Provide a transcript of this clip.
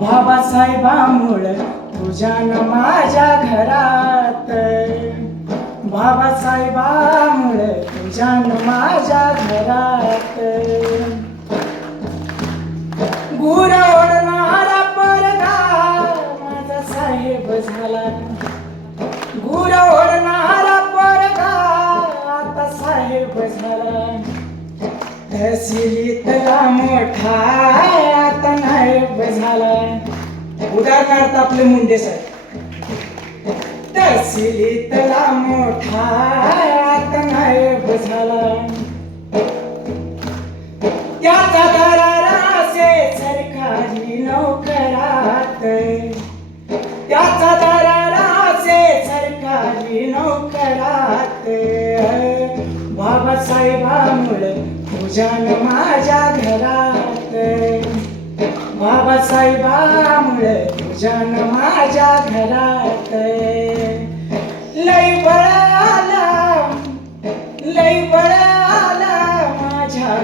बाबासाहेबामुळे तुझ्यान माझ्या घरात, बाबासाहेबामुळे तुझ्यान माझ्या घरात गुर ओढणारा परगा माझा साहेब झाला, गुर ओढणारा परगा आता साहेब झाला, तहसीलीतला मोठा आता नायब झाला. उदाहरणार्थ आपले मुंडे साहेब, तहसीलीतला मोठा आता नायब झाला. त्याचा दरारासे सरकारी नोकरात, त्याचा दरारासे सरकारी नोकरात बाबासाहेबामुळे तुझ्यान माझ्या घरात, बाबासाहेबामुळे तुझ्यान माझ्या घरात लई बळ आला, लई बळ